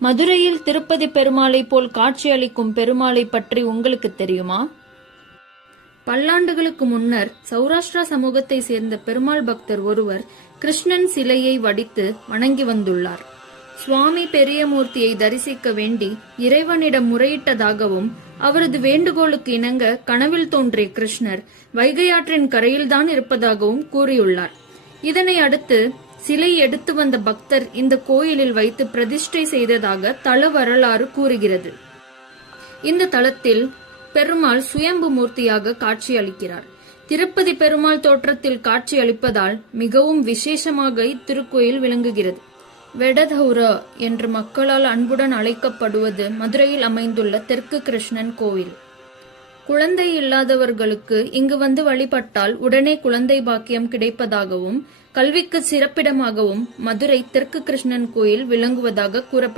மதுரையில் திருப்பதி பெருமாளை போல் காட்சியளிக்கும் பெருமாளை பற்றி உங்களுக்கு தெரியுமா? பல்லாண்டுகளுக்கு முன்னர் சௌராஷ்டிரா சமூகத்தை சேர்ந்த பெருமாள் பக்தர் ஒருவர் கிருஷ்ணன் சிலையை வடித்து வணங்கி வந்துள்ளார். சுவாமி பெரியமூர்த்தியை தரிசிக்க வேண்டி இறைவனிடம் முறையிட்டதாகவும் அவரது வேண்டுகோளுக்கு இணங்க கனவில் தோன்றிய கிருஷ்ணர் வைகையாற்றின் கரையில்தான் இருப்பதாகவும் கூறியுள்ளார். இதனை அடுத்து சிலை எடுத்து வந்த பக்தர் இந்த கோயிலில் வைத்து பிரதிஷ்டை செய்ததாக தல வரலாறு கூறுகிறது. இந்த தளத்தில் பெருமாள் சுயம்பு மூர்த்தியாக காட்சியளிக்கிறார். திருப்பதி பெருமாள் தோற்றத்தில் காட்சியளிப்பதால் மிகவும் விசேஷமாக இத்திருக்கோயில் விளங்குகிறது. வெடதௌரா என்று மக்களால் அன்புடன் அழைக்கப்படுவது மதுரையில் அமைந்துள்ள தெற்கு கிருஷ்ணன் கோவில். குழந்தை இல்லாதவர்களுக்கு இங்கு வந்து வழிபட்டால் உடனே குழந்தை பாக்கியம் கிடைப்பதாகவும் கல்விக்கு சிறப்பிடமாகவும் மதுரை தெற்கு கிருஷ்ணன் கோயில் விளங்குவதாக கூறப்பட்டது